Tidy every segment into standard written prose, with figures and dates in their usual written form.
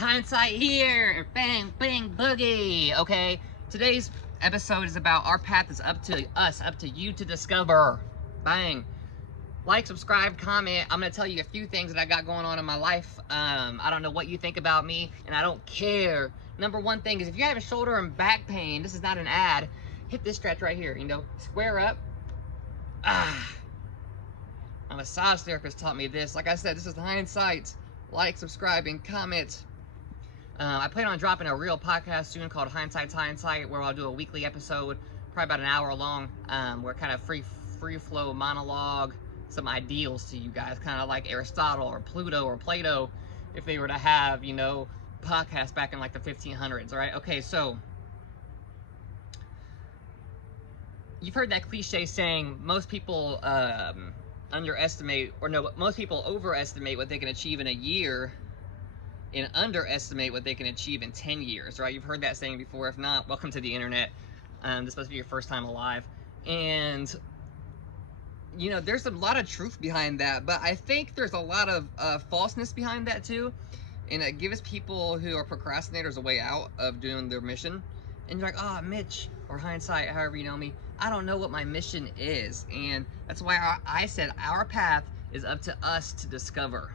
Hynesite here, bang, bang, boogie, okay? Today's episode is about our path is up to us, up to you to discover. Bang. Like, subscribe, comment. I'm gonna tell you a few things that I got going on in my life. I don't know what you think about me, and I don't care. Number one thing is if you have a shoulder and back pain, this is not an ad, hit this stretch right here, square up. My massage therapist taught me this. Like I said, this is Hynesite. Like, subscribe, and comment. I plan on dropping a real podcast soon called Hynesite, where I'll do a weekly episode, probably about an hour long, where kind of free flow monologue, some ideals to you guys, kind of like Aristotle or Pluto or Plato, if they were to have, podcasts back in like the 1500s, all right? Okay, so you've heard that cliche saying, most people most people overestimate what they can achieve in a year and underestimate what they can achieve in 10 years, right? You've heard that saying before. If not, welcome to the internet. This must be your first time alive. And, there's a lot of truth behind that, but I think there's a lot of falseness behind that too. And it gives people who are procrastinators a way out of doing their mission. And you're like, oh, Mitch, or Hynesite, however you know me, I don't know what my mission is. And that's why I said our path is up to us to discover.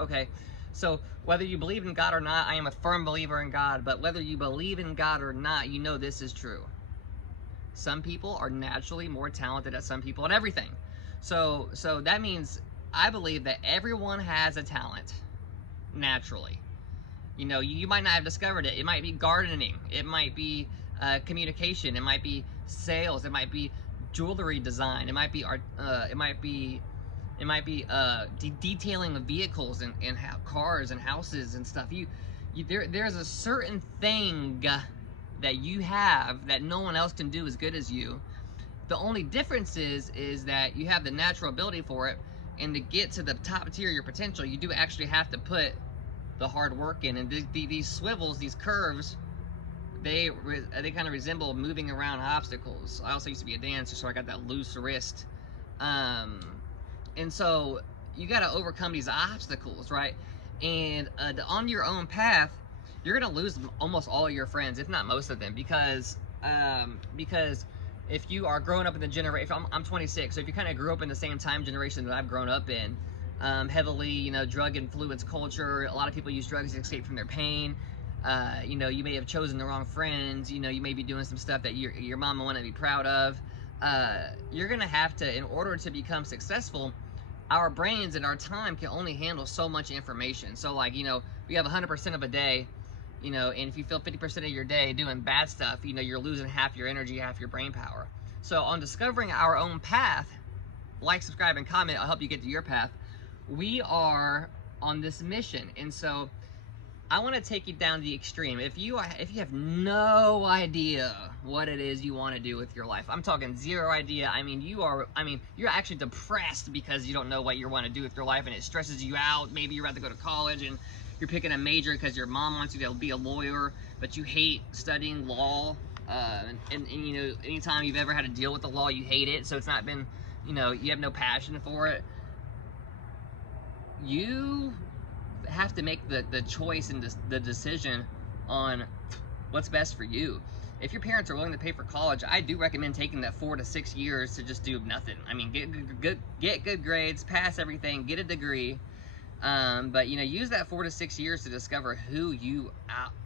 Okay, so whether you believe in God or not, I am a firm believer in God, but whether you believe in God or not, this is true. Some people are naturally more talented at some people at everything. So that means I believe that everyone has a talent, naturally. You might not have discovered it. It might be gardening. It might be communication. It might be sales. It might be jewelry design. It might be art. It might be detailing of vehicles and cars and houses and stuff. There's a certain thing that you have that no one else can do as good as you. The only difference is that you have the natural ability for it, and to get to the top tier of your potential, you do actually have to put the hard work in. And these swivels, these curves, they kind of resemble moving around obstacles. I also used to be a dancer, so I got that loose wrist. And so you got to overcome these obstacles, right? And on your own path, you're gonna lose almost all of your friends, if not most of them, because if you are growing up in the generation, I'm 26, so if you kind of grew up in the same time generation that I've grown up in, heavily, drug influenced culture, a lot of people use drugs to escape from their pain. You may have chosen the wrong friends. You may be doing some stuff that your mama wouldn't be proud of. You're gonna have to, in order to become successful, our brains and our time can only handle so much information. So like, we have 100% of a day, and if you fill 50% of your day doing bad stuff, you're losing half your energy, half your brain power. So on discovering our own path, like, subscribe, and comment, I'll help you get to your path. We are on this mission, and so I want to take you down to the extreme. If you have no idea what it is you want to do with your life, I'm talking zero idea. You're actually depressed because you don't know what you want to do with your life, and it stresses you out. Maybe you're about to go to college and you're picking a major because your mom wants you to be a lawyer, but you hate studying law. And anytime you've ever had to deal with the law, you hate it. So it's not been, you have no passion for it. You have to make the choice and the decision on what's best for you. If your parents are willing to pay for college, I do recommend taking that 4 to 6 years to just do nothing. Get good grades, pass everything, get a degree, but use that 4 to 6 years to discover who you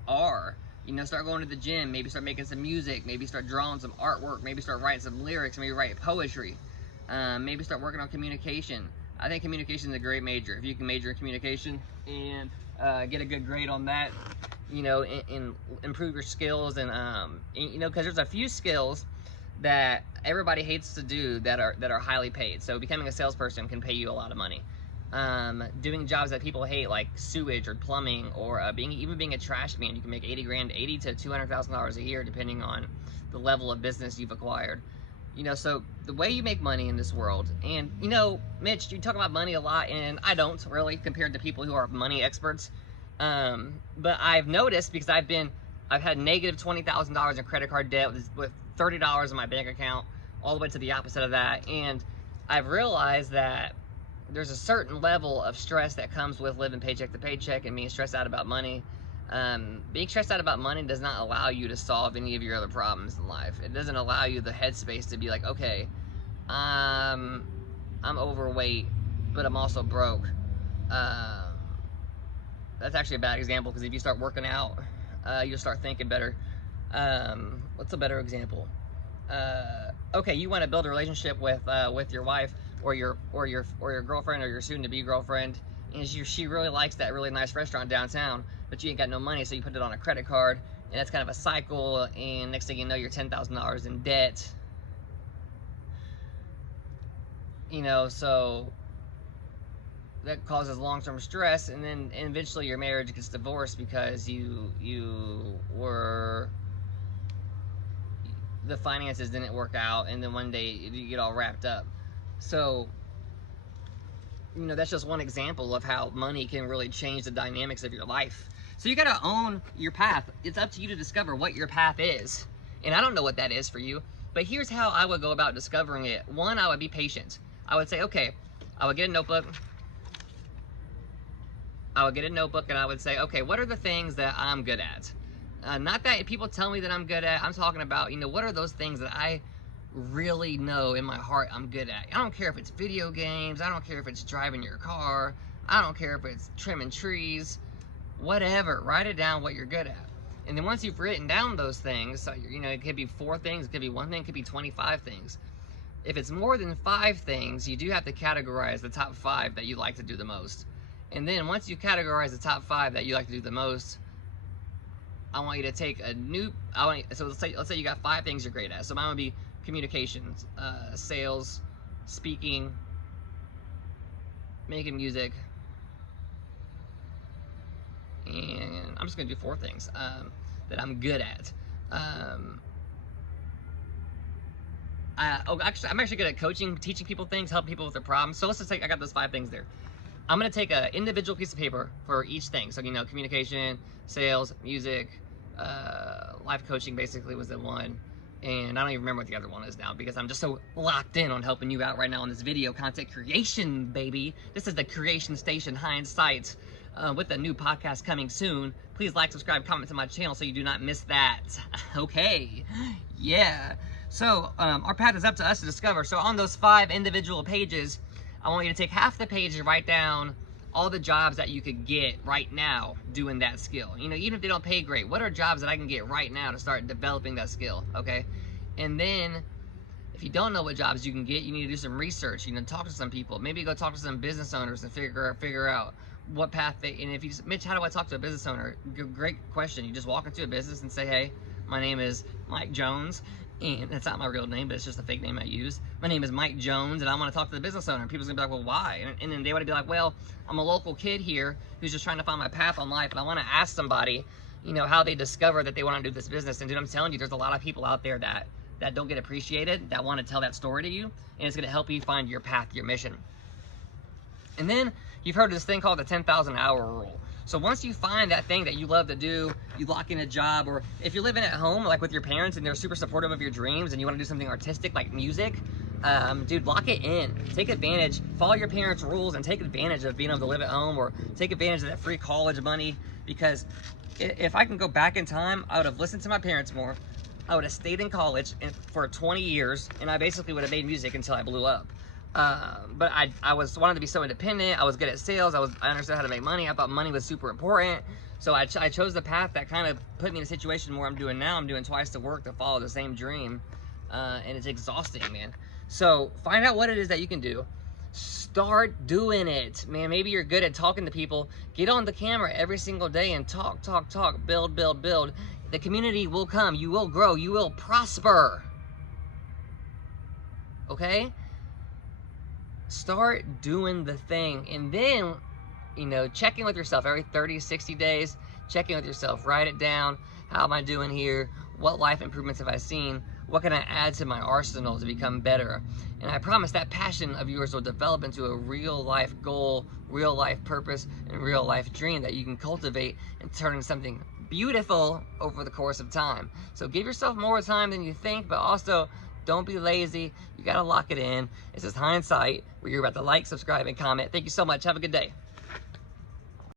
are. Start going to the gym, maybe start making some music, maybe start drawing some artwork, maybe start writing some lyrics, maybe write poetry, maybe start working on communication. I think communication is a great major. If you can major in communication and get a good grade on that, and improve your skills, and because there's a few skills that everybody hates to do that are highly paid. So becoming a salesperson can pay you a lot of money. Doing jobs that people hate, like sewage or plumbing, or being a trash man, you can make $80 to $200,000 a year, depending on the level of business you've acquired. So the way you make money in this world, and Mitch, you talk about money a lot, and I don't really, compared to people who are money experts. But I've noticed, because I've had negative $20,000 in credit card debt with $30 in my bank account, all the way to the opposite of that. And I've realized that there's a certain level of stress that comes with living paycheck to paycheck and being stressed out about money. Being stressed out about money does not allow you to solve any of your other problems in life. It doesn't allow you the headspace to be like, okay, I'm overweight, but I'm also broke. That's actually a bad example, because if you start working out, you'll start thinking better. What's a better example? Okay, you want to build a relationship with your wife or your girlfriend or your soon-to-be girlfriend, and she really likes that really nice restaurant downtown, but you ain't got no money, so you put it on a credit card, and that's kind of a cycle, and next thing you know, you're $10,000 in debt. You know, so that causes long-term stress, and then eventually your marriage gets divorced because the finances didn't work out, and then one day you get all wrapped up. So, you know, that's just one example of how money can really change the dynamics of your life. So you gotta own your path. It's up to you to discover what your path is. And I don't know what that is for you, but here's how I would go about discovering it. One, I would be patient. I would say, okay, I would get a notebook. And I would say, okay, what are the things that I'm good at? Not that people tell me that I'm good at. I'm talking about, you know, what are those things that I really know in my heart I'm good at? I don't care if it's video games. I don't care if it's driving your car. I don't care if it's trimming trees. Whatever. Write it down what you're good at. And then once you've written down those things, so, you know, it could be 4 things, it could be 1 thing, it could be 25 things. If it's more than 5 things, you do have to categorize the top 5 that you like to do the most. And then once you categorize the top 5 that you like to do the most, I want you to take a new, so let's say you got 5 things you're great at. So mine would be communications, sales, speaking, making music, and I'm just gonna do 4 things that I'm good at. Actually, I'm actually good at coaching, teaching people things, helping people with their problems. So let's just take, I got those 5 things there. I'm gonna take an individual piece of paper for each thing. So, you know, communication, sales, music, life coaching basically was the one. And I don't even remember what the other one is now, because I'm just so locked in on helping you out right now on this video content creation, baby. This is the creation station, Hynesite, with a new podcast coming soon. Please like, subscribe, comment to my channel so you do not miss that. Okay, yeah. So our path is up to us to discover. So on those 5 individual pages, I want you to take half the page and write down all the jobs that you could get right now doing that skill. You know, even if they don't pay great, what are jobs that I can get right now to start developing that skill, okay? And then, if you don't know what jobs you can get, you need to do some research. You know, talk to some people. Maybe go talk to some business owners and figure out what path they, and if you just, Mitch, how do I talk to a business owner? Great question. You just walk into a business and say, hey, my name is Mike Jones, and that's not my real name, but it's just a fake name I use. My name is Mike Jones, and I want to talk to the business owner. And people's gonna be like, well, why? And then they would be like, well, I'm a local kid here who's just trying to find my path on life, and I want to ask somebody, you know, how they discover that they want to do this business. And dude, I'm telling you, there's a lot of people out there that don't get appreciated, that want to tell that story to you, and it's gonna help you find your path, your mission. And then you've heard of this thing called the 10,000 hour rule. So once you find that thing that you love to do, you lock in a job, or if you're living at home, like with your parents, and they're super supportive of your dreams, and you want to do something artistic like music, dude, lock it in. Take advantage, follow your parents' rules, and take advantage of being able to live at home, or take advantage of that free college money. Because if I can go back in time, I would have listened to my parents more. I would have stayed in college for 20 years, and I basically would have made music until I blew up. But I wanted to be so independent. I was good at sales. I understood how to make money. I thought money was super important. So I chose the path that kind of put me in a situation where I'm doing now. I'm doing twice the work to follow the same dream. And it's exhausting, man. So find out what it is that you can do. Start doing it, man. Maybe you're good at talking to people. Get on the camera every single day and talk, build. The community will come. You will grow. You will prosper. Okay? Start doing the thing, and then, you know, check in with yourself every 30, 60 days. Check in with yourself, write it down. How am I doing here? What life improvements have I seen? What can I add to my arsenal to become better? And I promise that passion of yours will develop into a real life goal, real life purpose, and real life dream that you can cultivate and turn into something beautiful over the course of time. So give yourself more time than you think, but also Don't be lazy. You gotta lock it in. This is Hynesite, where you're about to like, subscribe, and comment. Thank you so much. Have a good day.